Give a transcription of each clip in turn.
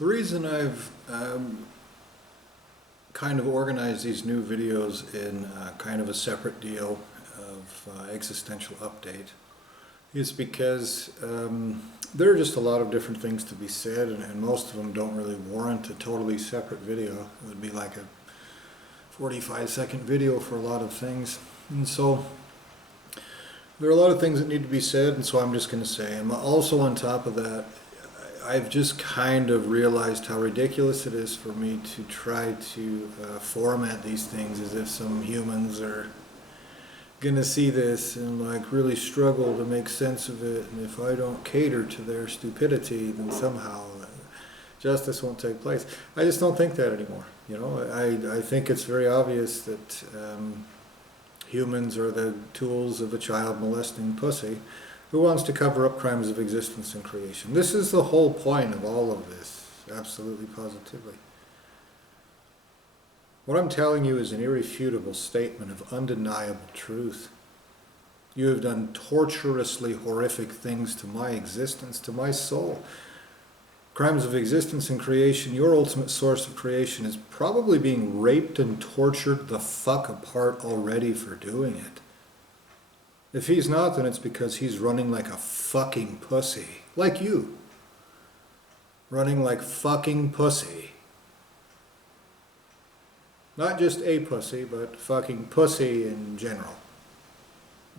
The reason I've kind of organized these new videos in kind of a separate deal of existential update is because there are just a lot of different things to be said, and most of them don't really warrant a totally separate video. It would be like a 45-second video for a lot of things, and so there are a lot of things that need to be said, and so I'm just going to say them. Also, on top of that, I've just kind of realized how ridiculous it is for me to try to format these things as if some humans are gonna see this and like really struggle to make sense of it, and if I don't cater to their stupidity, then somehow justice won't take place. I just don't think that anymore. You know, I think it's very obvious that humans are the tools of a child molesting pussy who wants to cover up crimes of existence and creation. This is the whole point of all of this, absolutely positively. What I'm telling you is an irrefutable statement of undeniable truth. You have done torturously horrific things to my existence, to my soul. Crimes of existence and creation, your ultimate source of creation, is probably being raped and tortured the fuck apart already for doing it. If he's not, then it's because he's running like a fucking pussy. Like you. Running like fucking pussy. Not just a pussy, but fucking pussy in general.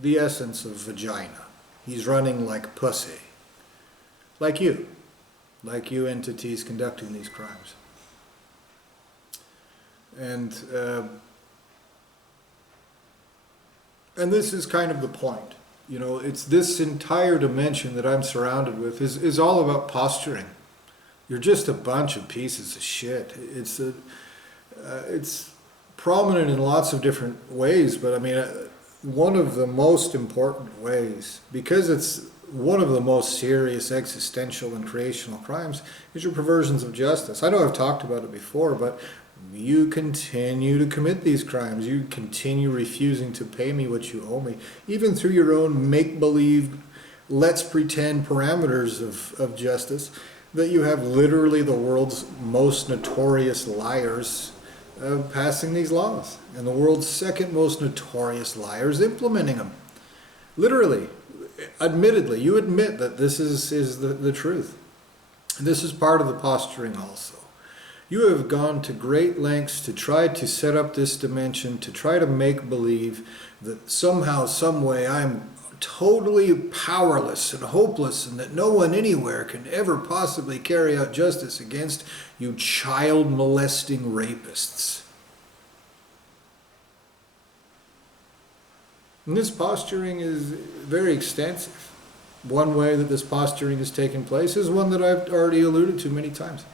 The essence of vagina. He's running like pussy. Like you. Like you entities conducting these crimes. And this is kind of the point. You know, it's this entire dimension that I'm surrounded with is all about posturing. You're just a bunch of pieces of shit. It's prominent in lots of different ways, but I mean, one of the most important ways, because it's one of the most serious existential and creational crimes, is your perversions of justice. I know I've talked about it before, but you continue to commit these crimes. You continue refusing to pay me what you owe me, even through your own make-believe, let's pretend parameters of justice, that you have literally the world's most notorious liars passing these laws, and the world's second most notorious liars implementing them. Literally, admittedly, you admit that this is the truth. This is part of the posturing also. You have gone to great lengths to try to set up this dimension, to try to make believe that somehow, some way, I'm totally powerless and hopeless, and that no one anywhere can ever possibly carry out justice against you child molesting rapists. And this posturing is very extensive. One way that this posturing has taken place is one that I've already alluded to many times.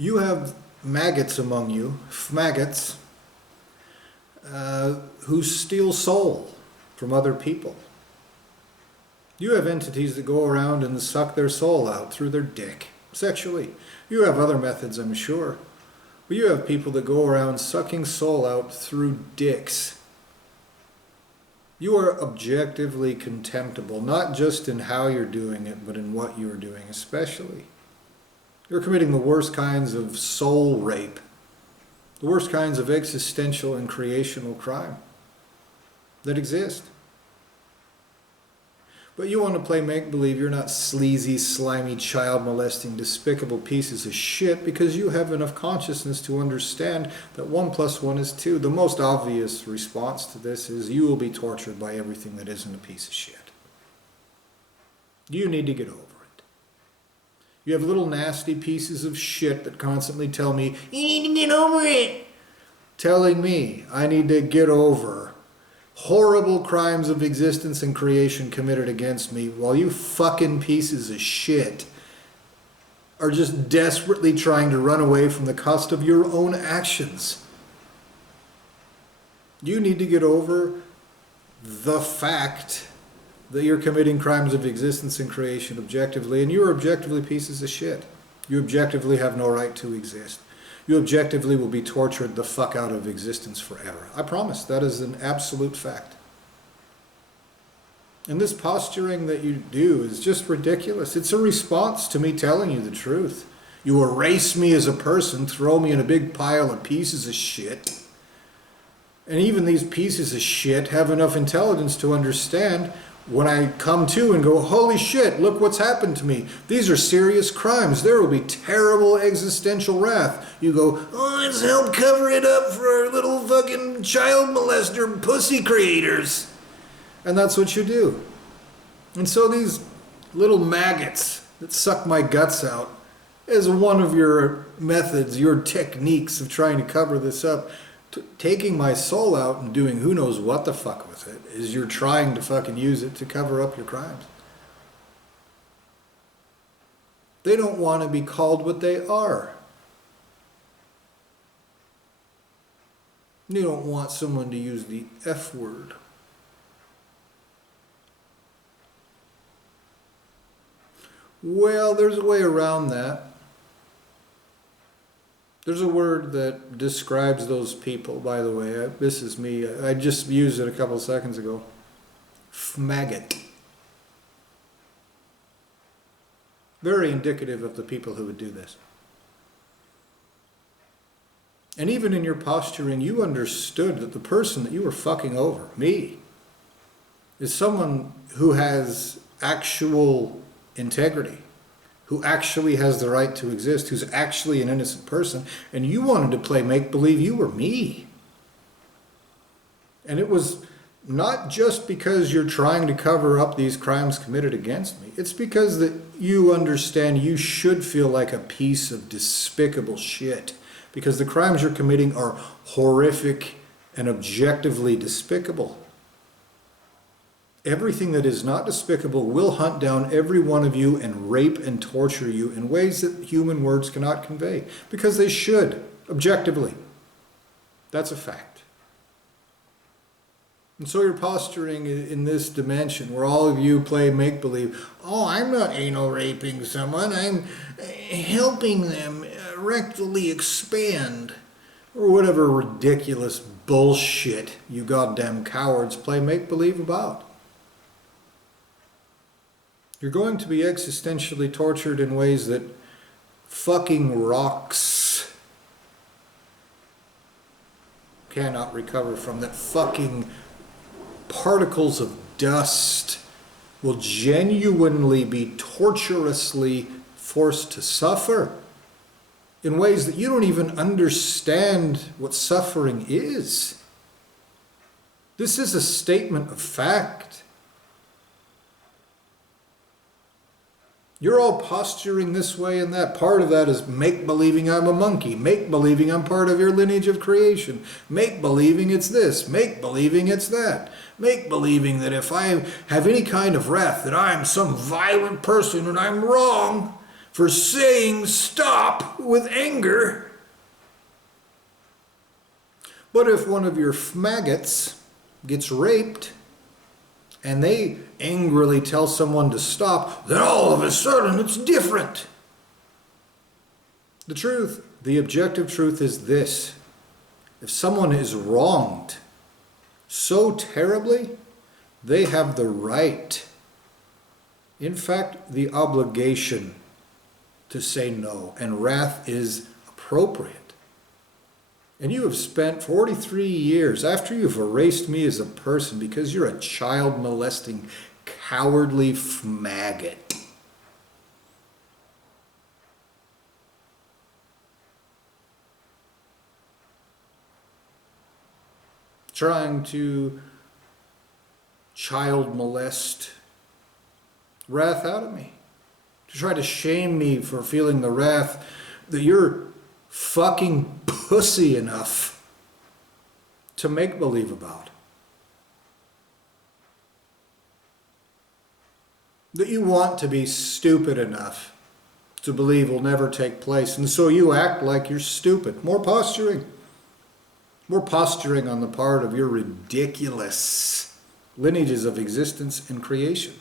You have maggots among you, maggots, who steal soul from other people. You have entities that go around and suck their soul out through their dick, sexually. You have other methods, I'm sure. But you have people that go around sucking soul out through dicks. You are objectively contemptible, not just in how you're doing it, but in what you are doing especially. You're committing the worst kinds of soul rape, the worst kinds of existential and creational crime that exist. But you want to play make-believe you're not sleazy, slimy, child-molesting, despicable pieces of shit because you have enough consciousness to understand that 1 + 1 is 2. The most obvious response to this is you will be tortured by everything that isn't a piece of shit. You need to get over it. You have little nasty pieces of shit that constantly tell me, you need to get over it. Telling me I need to get over horrible crimes of existence and creation committed against me, while you fucking pieces of shit are just desperately trying to run away from the cost of your own actions. You need to get over the fact that you're committing crimes of existence and creation objectively, and you're objectively pieces of shit. You objectively have no right to exist. You objectively will be tortured the fuck out of existence forever. I promise, that is an absolute fact. And this posturing that you do is just ridiculous. It's a response to me telling you the truth. You erase me as a person, throw me in a big pile of pieces of shit. And even these pieces of shit have enough intelligence to understand when I come to and go, holy shit, look what's happened to me. These are serious crimes. There will be terrible existential wrath. You go, oh, let's help cover it up for our little fucking child molester pussy creators. And that's what you do. And so these little maggots that suck my guts out is one of your methods, your techniques of trying to cover this up. Taking my soul out and doing who knows what the fuck with it is you're trying to fucking use it to cover up your crimes. They don't want to be called what they are. You don't want someone to use the F word. Well, there's a way around that. There's a word that describes those people, by the way. This is me. I just used it a couple seconds ago. Maggot. Very indicative of the people who would do this. And even in your posturing, you understood that the person that you were fucking over, me, is someone who has actual integrity, who actually has the right to exist, who's actually an innocent person, and you wanted to play make-believe you were me. And it was not just because you're trying to cover up these crimes committed against me. It's because that you understand you should feel like a piece of despicable shit, because the crimes you're committing are horrific and objectively despicable. Everything that is not despicable will hunt down every one of you and rape and torture you in ways that human words cannot convey. Because they should, objectively. That's a fact. And so you're posturing in this dimension where all of you play make-believe. Oh, I'm not anal raping someone. I'm helping them rectally expand. Or whatever ridiculous bullshit you goddamn cowards play make-believe about. You're going to be existentially tortured in ways that fucking rocks cannot recover from, that fucking particles of dust will genuinely be torturously forced to suffer in ways that you don't even understand what suffering is. This is a statement of fact. You're all posturing this way and that. Part of that is make-believing I'm a monkey. Make-believing I'm part of your lineage of creation. Make-believing it's this. Make-believing it's that. Make-believing that if I have any kind of wrath, that I'm some violent person and I'm wrong for saying stop with anger. But if one of your maggots gets raped, and they angrily tell someone to stop, then all of a sudden it's different. The truth, the objective truth is this. If someone is wronged so terribly, they have the right, in fact, the obligation to say no, and wrath is appropriate. And you have spent 43 years, after you've erased me as a person because you're a child molesting, cowardly maggot, trying to child molest wrath out of me, to try to shame me for feeling the wrath that you're fucking pussy enough to make believe about. That you want to be stupid enough to believe will never take place. And so you act like you're stupid. More posturing. More posturing on the part of your ridiculous lineages of existence and creation.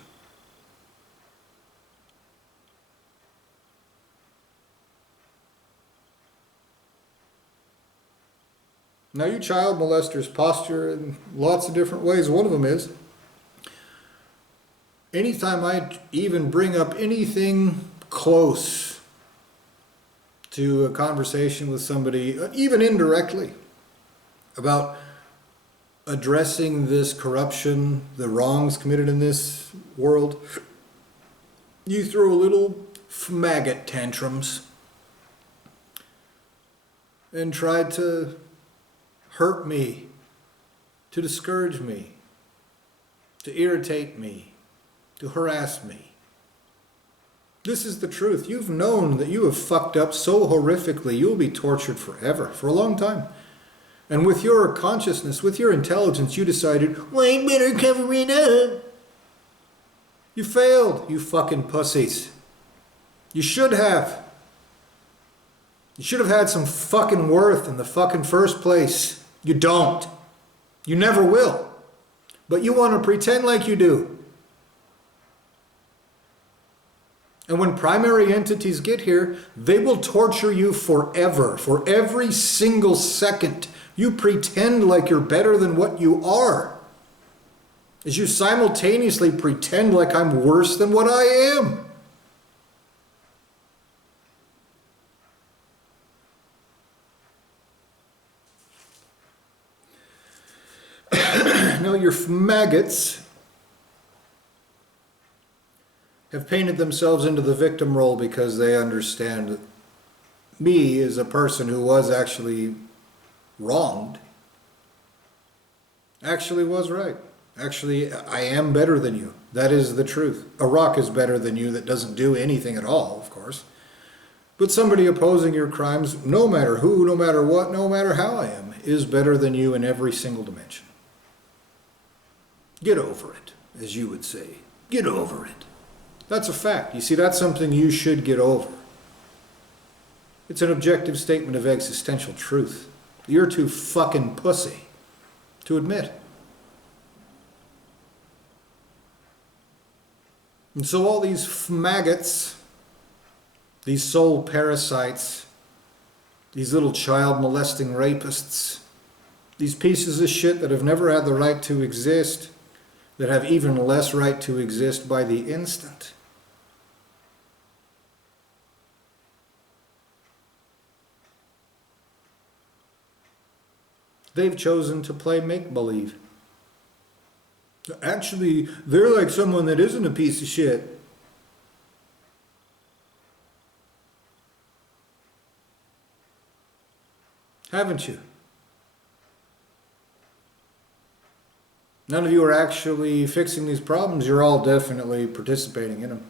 Now you child molesters posture in lots of different ways. One of them is, anytime I even bring up anything close to a conversation with somebody, even indirectly, about addressing this corruption, the wrongs committed in this world, you throw little maggot tantrums and try to hurt me, to discourage me, to irritate me, to harass me. This is the truth. You've known that you have fucked up so horrifically, you'll be tortured forever, for a long time. And with your consciousness, with your intelligence, you decided, well, I better cover it up. You failed, you fucking pussies. You should have. You should have had some fucking worth in the fucking first place. You don't. You never will. But you want to pretend like you do. And when primary entities get here, they will torture you forever, for every single second. You pretend like you're better than what you are. As you simultaneously pretend like I'm worse than what I am. Now your maggots have painted themselves into the victim role because they understand that me as a person who was actually wronged actually was right. Actually, I am better than you. That is the truth. A rock is better than you that doesn't do anything at all, of course. But somebody opposing your crimes, no matter who, no matter what, no matter how I am, is better than you in every single dimension. Get over it, as you would say. Get over it. That's a fact. You see, that's something you should get over. It's an objective statement of existential truth. You're too fucking pussy to admit. And so all these maggots, these soul parasites, these little child molesting rapists, these pieces of shit that have never had the right to exist, that have even less right to exist by the instant. They've chosen to play make-believe. Actually, they're like someone that isn't a piece of shit. Haven't you? None of you are actually fixing these problems. You're all definitely participating in them.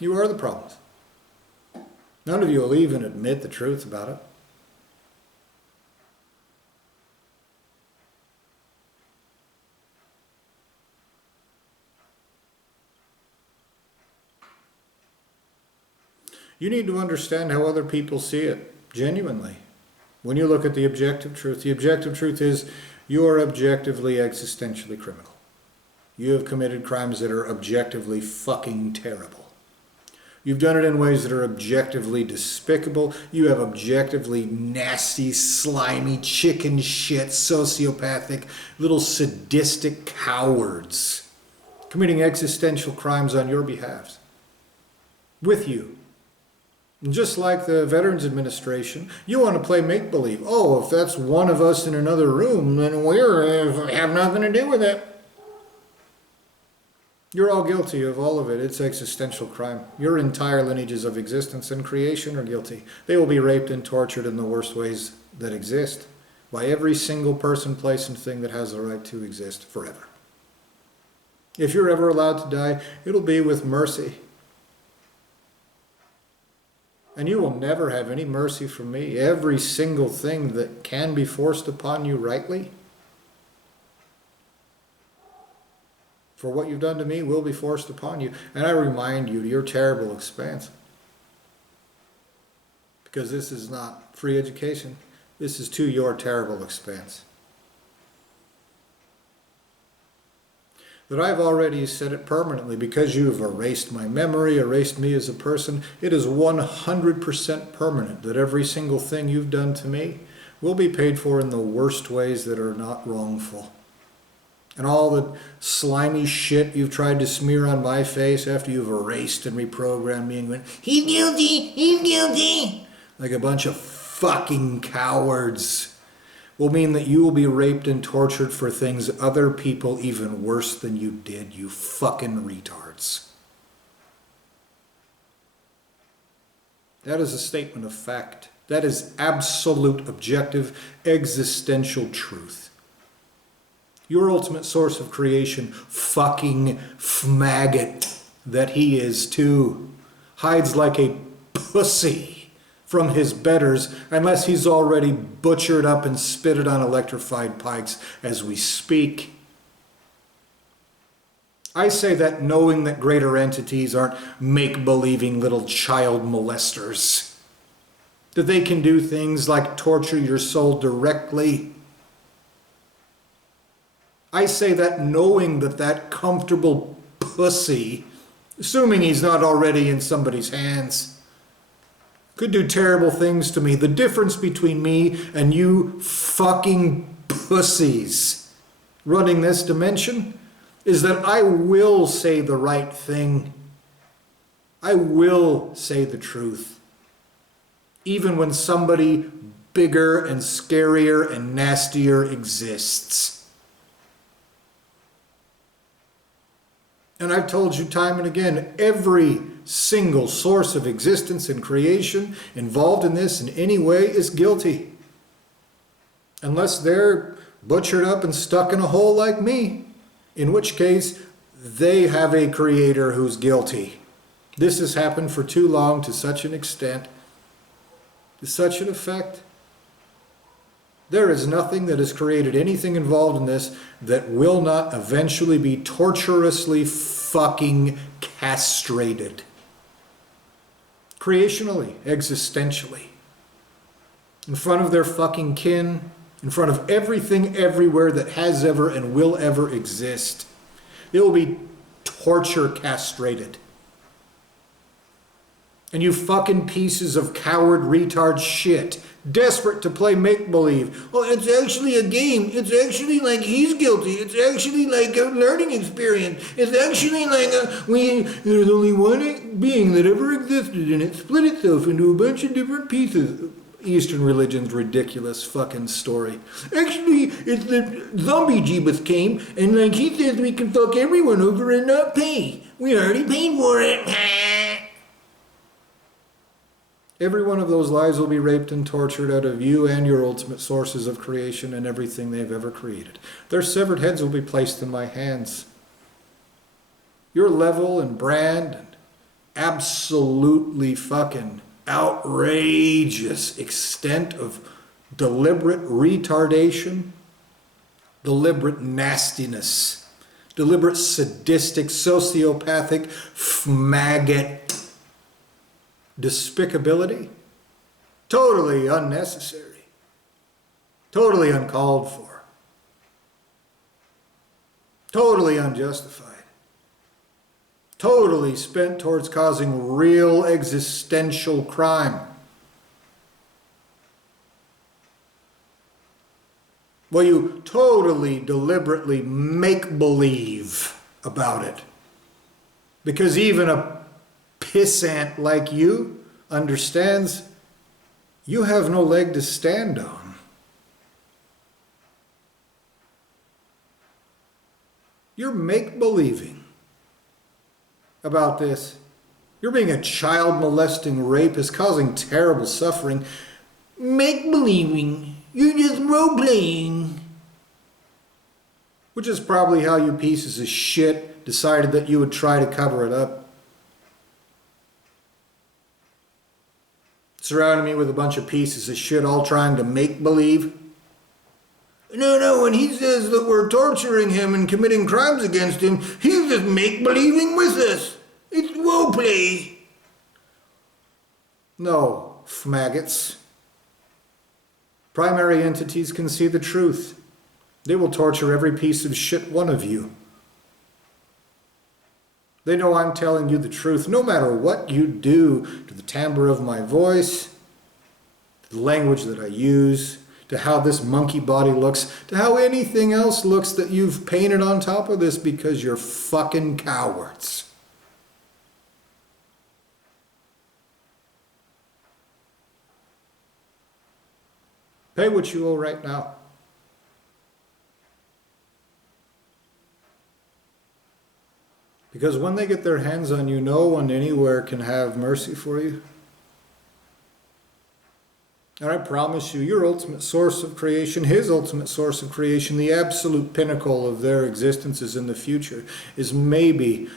You are the problems. None of you will even admit the truth about it. You need to understand how other people see it, genuinely. When you look at the objective truth is you are objectively existentially criminal. You have committed crimes that are objectively fucking terrible. You've done it in ways that are objectively despicable. You have objectively nasty, slimy, chicken shit, sociopathic, little sadistic cowards committing existential crimes on your behalf. With you. And just like the Veterans Administration, you want to play make-believe. Oh, if that's one of us in another room, then we have nothing to do with it. You're all guilty of all of it. It's existential crime. Your entire lineages of existence and creation are guilty. They will be raped and tortured in the worst ways that exist by every single person, place, and thing that has the right to exist forever. If you're ever allowed to die, it'll be with mercy. And you will never have any mercy from me. Every single thing that can be forced upon you rightly, for what you've done to me, will be forced upon you. And I remind you to your terrible expense. Because this is not free education. This is to your terrible expense. That I've already said it permanently, because you have erased my memory, erased me as a person. It is 100% permanent that every single thing you've done to me will be paid for in the worst ways that are not wrongful. And all the slimy shit you've tried to smear on my face after you've erased and reprogrammed me and went, he's guilty, he's guilty. like a bunch of fucking cowards, will mean that you will be raped and tortured for things other people even worse than you did, you fucking retards. That is a statement of fact. That is absolute, objective, existential truth. Your ultimate source of creation, fucking maggot that he is too, hides like a pussy from his betters unless he's already butchered up and spitted on electrified pikes as we speak. I say that knowing that greater entities aren't make-believing little child molesters. That they can do things like torture your soul directly. I say that knowing that that comfortable pussy, assuming he's not already in somebody's hands, could do terrible things to me. The difference between me and you fucking pussies running this dimension is that I will say the right thing. I will say the truth. Even when somebody bigger and scarier and nastier exists. And I've told you time and again, every single source of existence and creation involved in this in any way is guilty. Unless they're butchered up and stuck in a hole like me. In which case, they have a creator who's guilty. This has happened for too long, to such an extent, to such an effect. There is nothing that has created anything involved in this that will not eventually be torturously fucking castrated. Creationally, existentially. In front of their fucking kin, in front of everything everywhere that has ever and will ever exist. They will be torture castrated. And you fucking pieces of coward retard shit, desperate to play make-believe. Oh, it's actually a game. It's actually like he's guilty. It's actually like a learning experience. It's actually like there's only one being that ever existed and it split itself into a bunch of different pieces. Eastern religion's ridiculous fucking story. Actually, it's the zombie Jeebus came, and like he says we can fuck everyone over and not pay. We already paid for it. Every one of those lives will be raped and tortured out of you and your ultimate sources of creation and everything they've ever created. Their severed heads will be placed in my hands. Your level and brand and absolutely fucking outrageous extent of deliberate retardation, deliberate nastiness, deliberate sadistic, sociopathic, maggot despicability, totally unnecessary, totally uncalled for, totally unjustified. Totally spent towards causing real existential crime. Well, you totally deliberately make believe about it. Because even a pissant like you understands you have no leg to stand on. You're make-believing about this. You're being a child molesting rapist causing terrible suffering. Make-believing. You're just role-playing. Which is probably how you pieces of shit decided that you would try to cover it up. Surrounding me with a bunch of pieces of shit all trying to make-believe. No, when he says that we're torturing him and committing crimes against him, he's just make-believing with us. It's role-play. No, maggots. Primary entities can see the truth. They will torture every piece of shit one of you. They know I'm telling you the truth, no matter what you do to the timbre of my voice, to the language that I use, to how this monkey body looks, to how anything else looks that you've painted on top of this because you're fucking cowards. Pay what you owe right now. Because when they get their hands on you, no one anywhere can have mercy for you. And I promise you, your ultimate source of creation, his ultimate source of creation, the absolute pinnacle of their existences in the future is maybe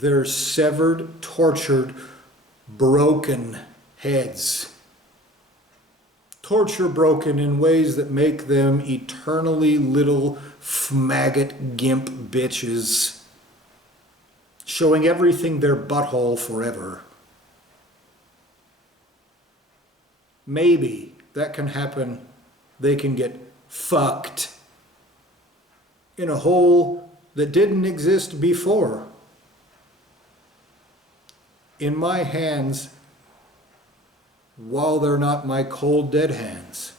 their severed, tortured, broken heads. Torture broken in ways that make them eternally little maggot gimp bitches, showing everything their butthole forever. Maybe that can happen. They can get fucked in a hole that didn't exist before. In my hands, while they're not my cold dead hands.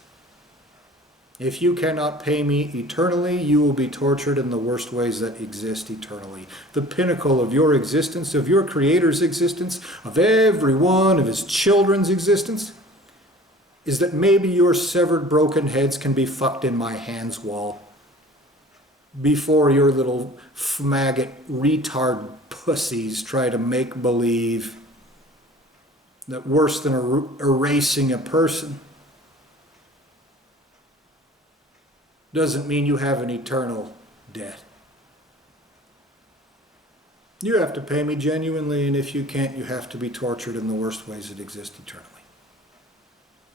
If you cannot pay me eternally, you will be tortured in the worst ways that exist eternally. The pinnacle of your existence, of your Creator's existence, of every one of His children's existence, is that maybe your severed broken heads can be fucked in my hands before your little maggot retard pussies try to make believe that worse than erasing a person doesn't mean you have an eternal debt. You have to pay me genuinely, and if you can't, you have to be tortured in the worst ways that exist eternally.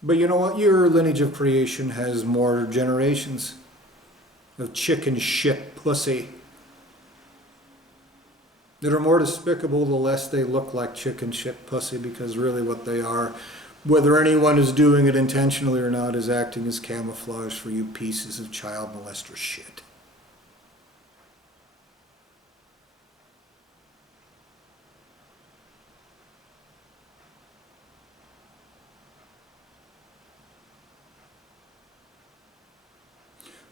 But you know what? Your lineage of creation has more generations of chicken shit pussy that are more despicable the less they look like chicken shit pussy, because really what they are, whether anyone is doing it intentionally or not, is acting as camouflage for you pieces of child molester shit.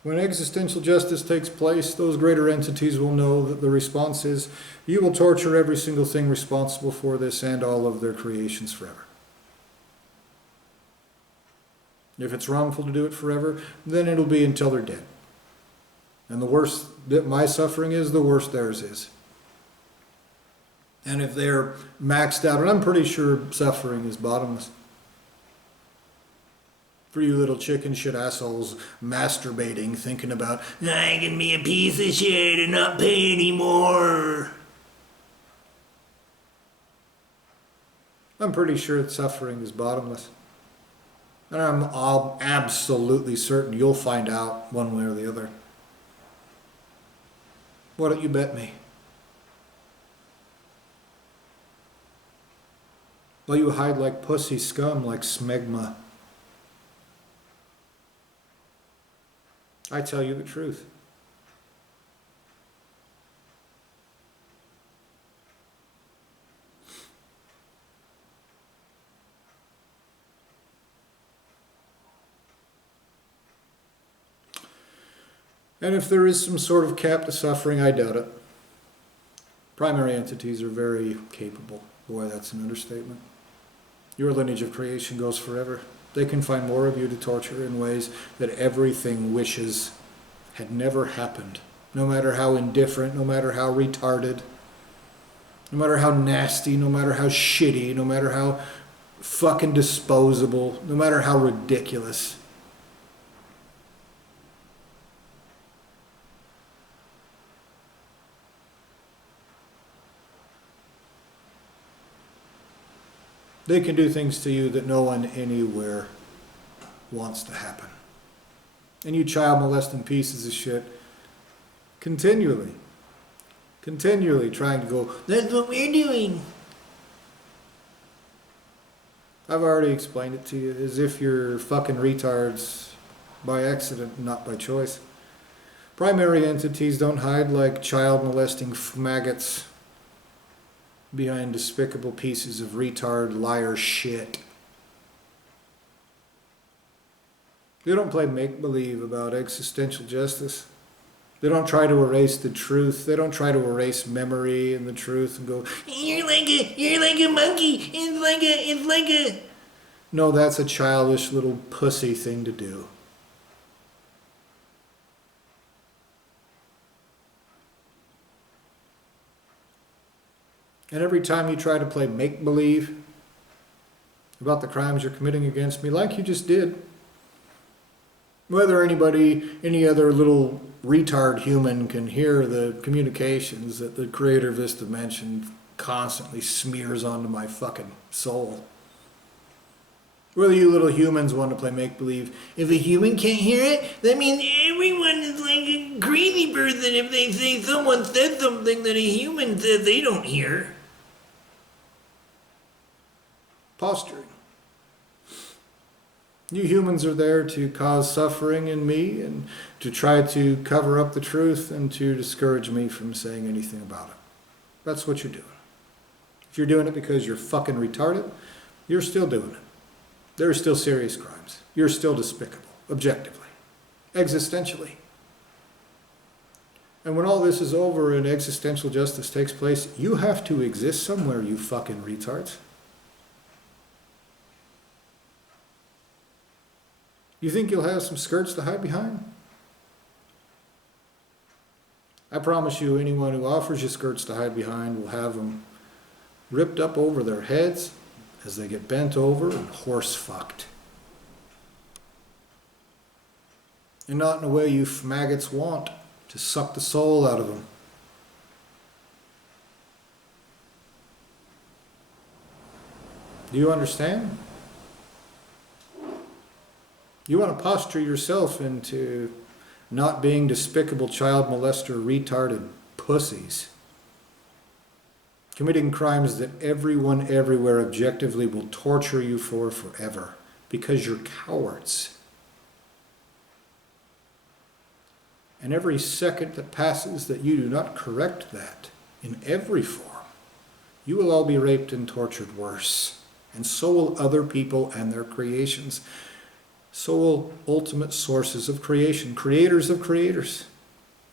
When existential justice takes place, those greater entities will know that the response is, you will torture every single thing responsible for this and all of their creations forever. If it's wrongful to do it forever, then it'll be until they're dead. And the worse that my suffering is, the worse theirs is. And if they're maxed out, and I'm pretty sure suffering is bottomless. For you little chicken shit assholes masturbating, thinking about, I can be a piece of shit and not pay anymore. I'm pretty sure that suffering is bottomless. And I'm absolutely certain you'll find out one way or the other. Why don't you bet me? Well, you hide like pussy scum, like smegma. I tell you the truth. And if there is some sort of cap to suffering, I doubt it. Primary entities are very capable. Boy, that's an understatement. Your lineage of creation goes forever. They can find more of you to torture in ways that everything wishes had never happened. No matter how indifferent, no matter how retarded, no matter how nasty, no matter how shitty, no matter how fucking disposable, no matter how ridiculous. They can do things to you that no one anywhere wants to happen. And you child molesting pieces of shit continually trying to go, that's what we're doing. I've already explained it to you, as if you're fucking retards by accident, not by choice. Primary entities don't hide like child molesting maggots behind despicable pieces of retard liar shit. They don't play make-believe about existential justice. They don't try to erase the truth. They don't try to erase memory and the truth and go, you're like a monkey. It's like a. No, that's a childish little pussy thing to do. And every time you try to play make-believe about the crimes you're committing against me, like you just did, whether any other little retard human can hear the communications that the creator of this dimension constantly smears onto my fucking soul. Whether you little humans want to play make-believe, if a human can't hear it, that means everyone is like a crazy person if they say someone said something that a human says they don't hear. Posturing. You humans are there to cause suffering in me and to try to cover up the truth and to discourage me from saying anything about it. That's what you're doing. If you're doing it because you're fucking retarded, you're still doing it. There are still serious crimes. You're still despicable, objectively, existentially. And when all this is over and existential justice takes place, you have to exist somewhere, you fucking retards. You think you'll have some skirts to hide behind? I promise you, anyone who offers you skirts to hide behind will have them ripped up over their heads as they get bent over and horse-fucked. And not in a way you maggots want, to suck the soul out of them. Do you understand? You want to posture yourself into not being despicable child molester, retarded pussies, committing crimes that everyone everywhere objectively will torture you for forever because you're cowards. And every second that passes that you do not correct that in every form, you will all be raped and tortured worse. And so will other people and their creations. So will ultimate sources of creation, creators of creators.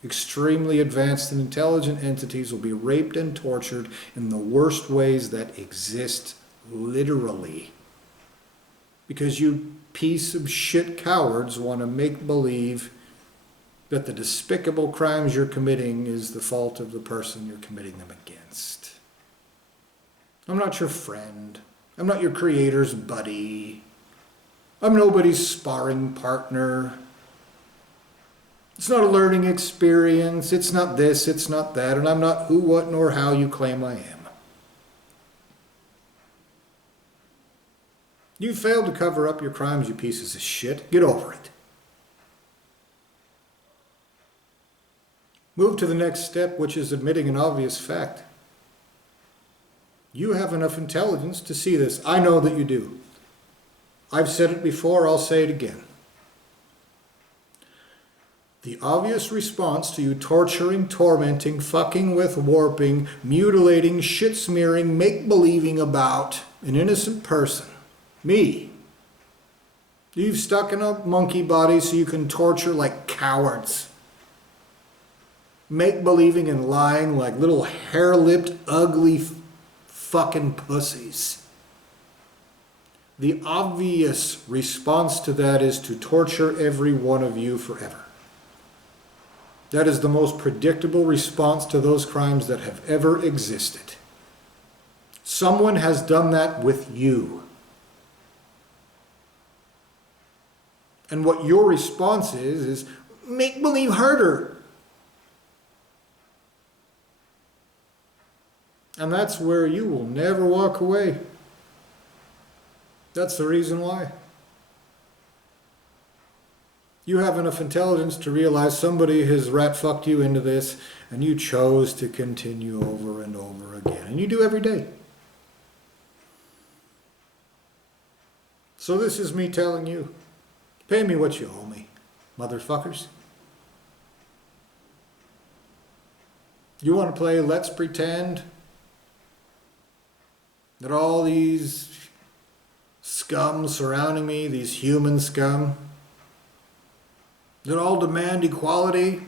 Extremely advanced and intelligent entities will be raped and tortured in the worst ways that exist, literally. Because you piece of shit cowards want to make believe that the despicable crimes you're committing is the fault of the person you're committing them against. I'm not your friend. I'm not your creator's buddy. I'm nobody's sparring partner. It's not a learning experience. It's not this, it's not that, and I'm not who, what, nor how you claim I am. You failed to cover up your crimes, you pieces of shit. Get over it. Move to the next step, which is admitting an obvious fact. You have enough intelligence to see this. I know that you do. I've said it before, I'll say it again. The obvious response to you torturing, tormenting, fucking with, warping, mutilating, shit-smearing, make-believing about an innocent person, me. You've stuck in a monkey body so you can torture like cowards. Make-believing and lying like little hair-lipped, ugly fucking pussies. The obvious response to that is to torture every one of you forever. That is the most predictable response to those crimes that have ever existed. Someone has done that with you. And what your response is make believe harder. And that's where you will never walk away. That's the reason why. You have enough intelligence to realize somebody has rat-fucked you into this, and you chose to continue over and over again. And you do every day. So this is me telling you, pay me what you owe me, motherfuckers. You want to play Let's Pretend that all these scum surrounding me, these human scum, that all demand equality?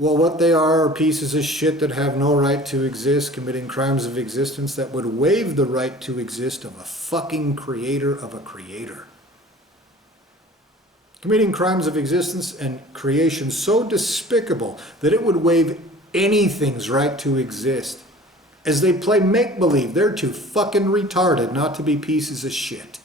Well, what they are pieces of shit that have no right to exist, committing crimes of existence that would waive the right to exist of a fucking creator of a creator. Committing crimes of existence and creation so despicable that it would waive anything's right to exist. As they play make-believe, they're too fucking retarded not to be pieces of shit.